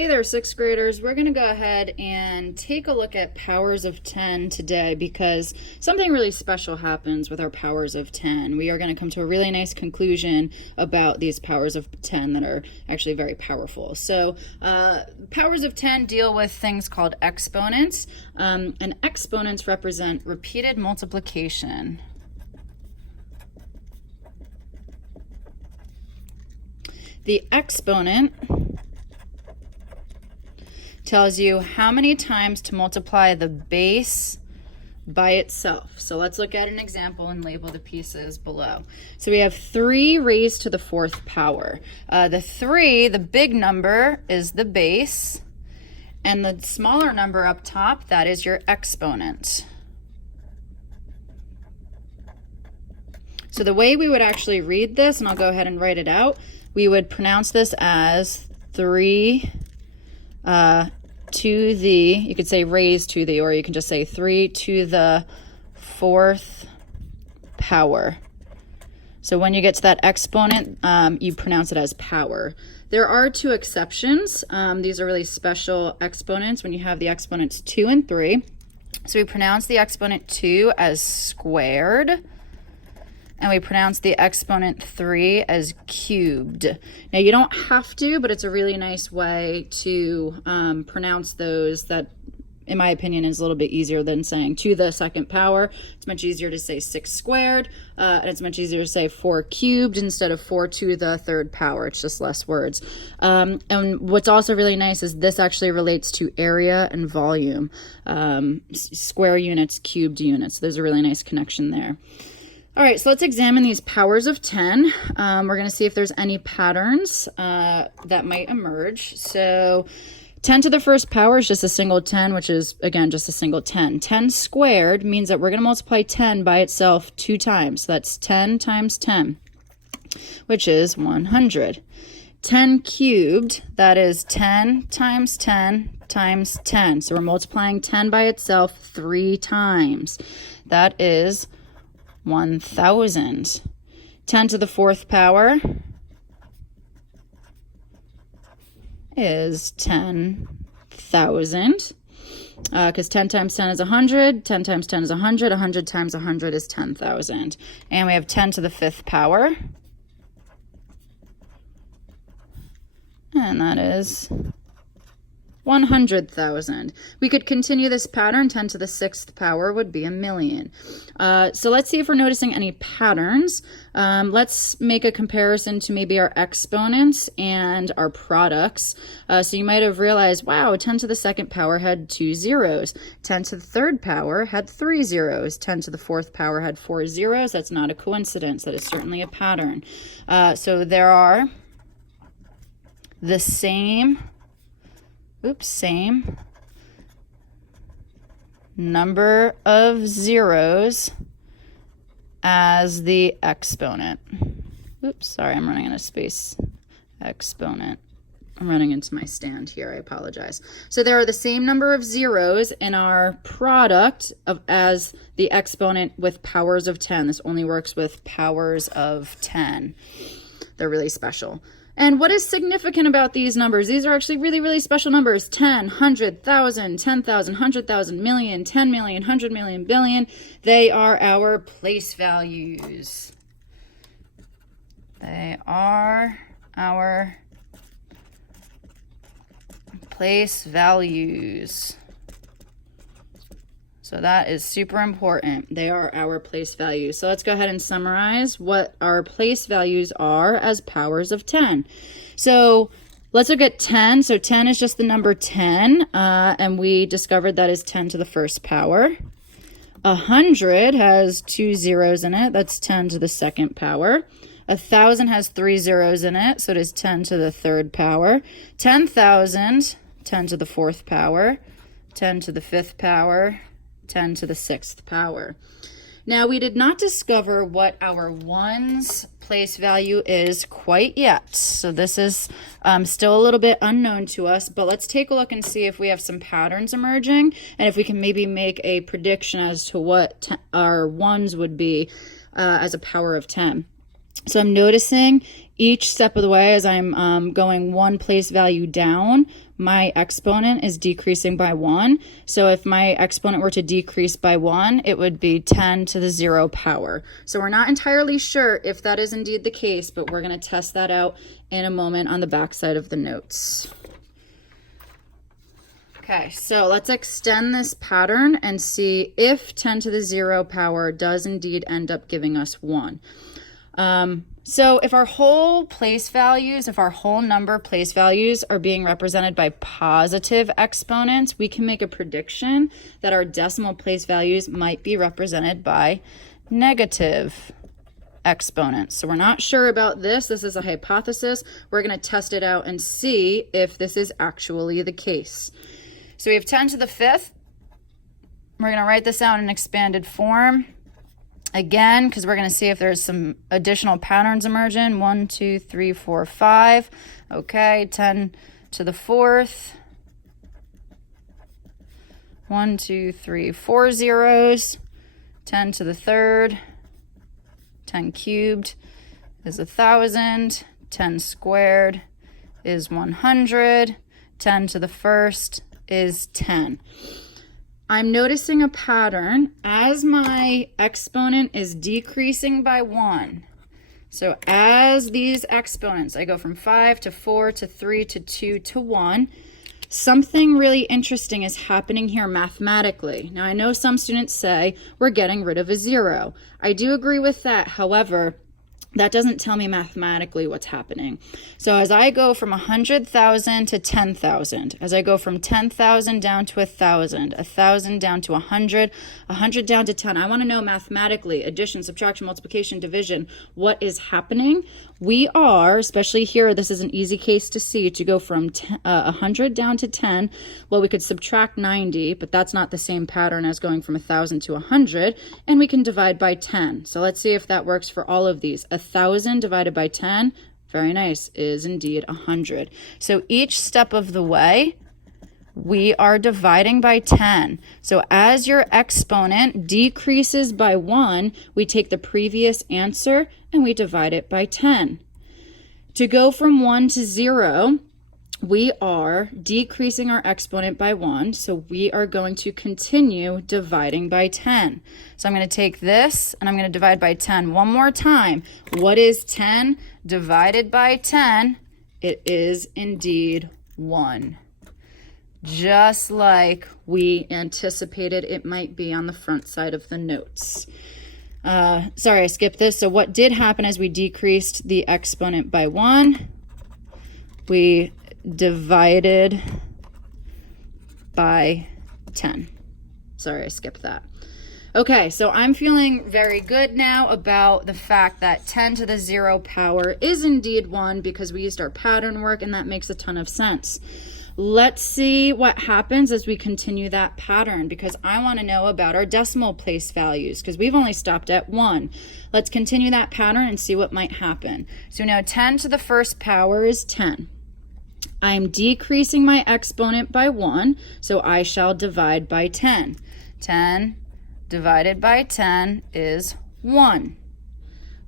Hey there, sixth graders. We're going to go ahead and take a look at powers of 10 today because something really special happens with our powers of 10. We are going to come to a really nice conclusion about these powers of 10 that are actually very powerful. So powers of 10 deal with things called exponents, and exponents represent repeated multiplication. The exponent tells you how many times to multiply the base by itself. So let's look at an example and label the pieces below. So we have 3 raised to the 4th power. The 3, the big number, is the base, and the smaller number up top, that is your exponent. So the way we would actually read this, and I'll go ahead and write it out, we would pronounce this as 3 to the, you could say raised to the, or you can just say 3 to the 4th power. So when you get to that exponent, you pronounce it as power. There are 2 exceptions. These are really special exponents when you have the exponents 2 and 3. So we pronounce the exponent 2 as squared, and we pronounce the exponent 3 as cubed. Now you don't have to, but it's a really nice way to pronounce those that, in my opinion, is a little bit easier than saying to the 2nd power. It's much easier to say 6 squared, and it's much easier to say 4 cubed instead of 4 to the 3rd power. It's just less words. And what's also really nice is this actually relates to area and volume. Square units, cubed units. There's a really nice connection there. All right, so let's examine these powers of 10. We're going to see if there's any patterns that might emerge. So 10 to the 1st power is just a single 10, which is, again, just a single 10. 10 squared means that we're going to multiply 10 by itself 2 times. So that's 10 times 10, which is 100. 10 cubed, that is 10 times 10 times 10. So we're multiplying 10 by itself 3 times. That is 1,000. 10 to the 4th power is 10,000, because 10 times 10 is 100, 10 times 10 is 100, 100 times 100 is 10,000. And we have 10 to the 5th power, and that is 100,000. We could continue this pattern. 10 to the 6th power would be 1,000,000. So let's see if we're noticing any patterns. Let's make a comparison to maybe our exponents and our products. So you might have realized, wow, 10 to the 2nd power had 2 zeros. 10 to the 3rd power had 3 zeros. 10 to the 4th power had 4 zeros. That's not a coincidence. That is certainly a pattern. So there are the same number of zeros as the exponent. Sorry, I'm running out of space. Exponent. I'm running into my stand here. I apologize. So there are the same number of zeros in our product as the exponent with powers of 10. This only works with powers of 10. They're really special. And what is significant about these numbers? These are actually really, really special numbers. 10, 100, 1,000, 10,000, 100,000, million, 10 million, 100 million, billion. They are our place values. They are our place values. So that is super important. They are our place values. So let's go ahead and summarize what our place values are as powers of 10. So let's look at 10. So 10 is just the number 10, and we discovered that is 10 to the 1st power. 100 has 2 zeros in it. That's 10 to the 2nd power. 1,000 has 3 zeros in it, so it is 10 to the 3rd power. 10,000, 10 to the 4th power. 10 to the 5th power. 10 to the 6th power. Now, we did not discover what our ones place value is quite yet. So this is still a little bit unknown to us, but let's take a look and see if we have some patterns emerging and if we can maybe make a prediction as to what our ones would be as a power of 10. So I'm noticing each step of the way as I'm going one place value down, my exponent is decreasing by 1. So if my exponent were to decrease by 1, it would be 10 to the 0 power. So we're not entirely sure if that is indeed the case, but we're going to test that out in a moment on the back side of the notes. Okay, so let's extend this pattern and see if 10 to the 0 power does indeed end up giving us 1. So if our whole place values, if our whole number place values are being represented by positive exponents, we can make a prediction that our decimal place values might be represented by negative exponents. So we're not sure about this. This is a hypothesis. We're going to test it out and see if this is actually the case. So we have 10 to the 5th. We're going to write this out in expanded form. Again, because we're going to see if there's some additional patterns emerging. 1, 2, 3, 4, 5. Okay, 10 to the 4th. 1, 2, 3, 4 zeros. 10 to the 3rd. 10 cubed is 1,000. 10 squared is 100. 10 to the 1st is 10. I'm noticing a pattern as my exponent is decreasing by 1. So as these exponents, I go from 5 to 4 to 3 to 2 to 1, something really interesting is happening here mathematically. Now, I know some students say we're getting rid of a 0. I do agree with that. However, that doesn't tell me mathematically what's happening. So as I go from 100,000 to 10,000, as I go from 10,000 down to 1,000, 1,000 down to 100, 100 down to 10, I want to know mathematically, addition, subtraction, multiplication, division, what is happening. We are, especially here, this is an easy case to see, to go from 100 down to 10. Well, we could subtract 90, but that's not the same pattern as going from 1,000 to 100, and we can divide by 10. So let's see if that works for all of these. 1,000 divided by 10, very nice, is indeed 100. So each step of the way, we are dividing by 10. So as your exponent decreases by 1, we take the previous answer and we divide it by 10. To go from 1 to 0, we are decreasing our exponent by 1, so we are going to continue dividing by 10. So I'm going to take this and I'm going to divide by 10 one more time. What is 10 divided by 10? It is indeed 1. Just like we anticipated it might be on the front side of the notes. Sorry, I skipped this. So what did happen as we decreased the exponent by 1? We divided by 10. Sorry, I skipped that. Okay, so I'm feeling very good now about the fact that 10 to the 0 power is indeed 1 because we used our pattern work, and that makes a ton of sense. Let's see what happens as we continue that pattern, because I want to know about our decimal place values because we've only stopped at 1. Let's continue that pattern and see what might happen. So now 10 to the 1st power is 10. I'm decreasing my exponent by 1, so I shall divide by 10. 10 divided by 10 is 1.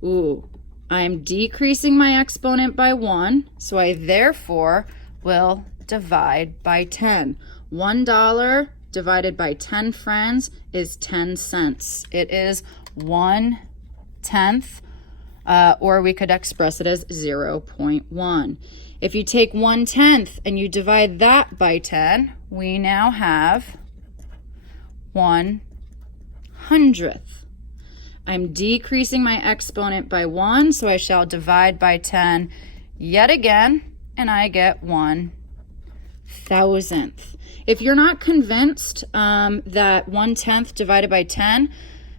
Ooh, I'm decreasing my exponent by 1, so I therefore will divide by 10. $1 divided by 10 friends is 10 cents. It is 1/10, or we could express it as 0.1. If you take 1/10 and you divide that by 10, we now have 1/100th. I'm decreasing my exponent by 1, so I shall divide by 10 yet again, and I get 1/1000th. If you're not convinced that 1/10 divided by 10,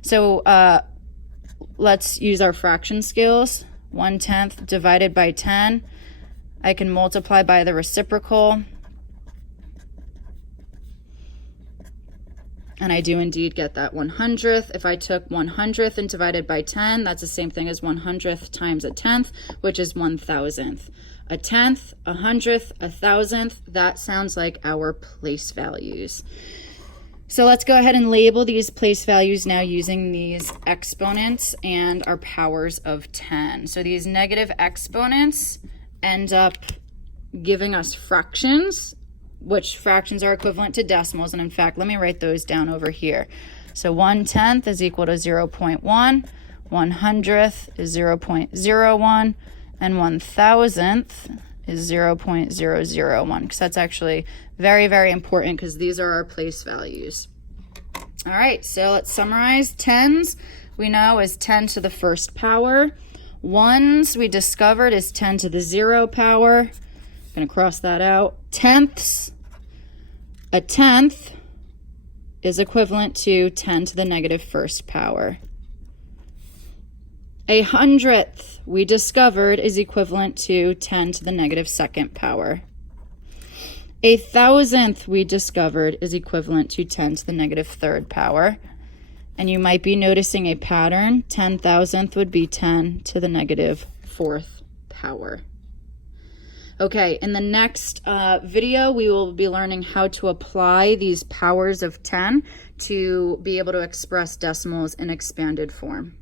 so let's use our fraction skills. 1/10 divided by 10, I can multiply by the reciprocal, and I do indeed get that 100th. If I took 100th and divided by 10, that's the same thing as 100th times a 10th, which is 1,000th. A 10th, 100th, 1,000th, that sounds like our place values. So let's go ahead and label these place values now using these exponents and our powers of 10. So these negative exponents end up giving us fractions, which fractions are equivalent to decimals. And in fact, let me write those down over here. So 1/10 is equal to 0.1, 1/100th is 0.01, and 1,000th is 0.001, because that's actually very, very important because these are our place values. All right, so let's summarize. Tens we know is 10 to the first power. Ones we discovered is 10 to the 0 power. I'm going to cross that out. Tenths, a tenth is equivalent to 10 to the negative first power. A hundredth we discovered is equivalent to 10 to the negative second power. A thousandth we discovered is equivalent to 10 to the negative third power. And you might be noticing a pattern. 10,000th would be 10 to the negative fourth power. Okay, in the next video, we will be learning how to apply these powers of 10 to be able to express decimals in expanded form.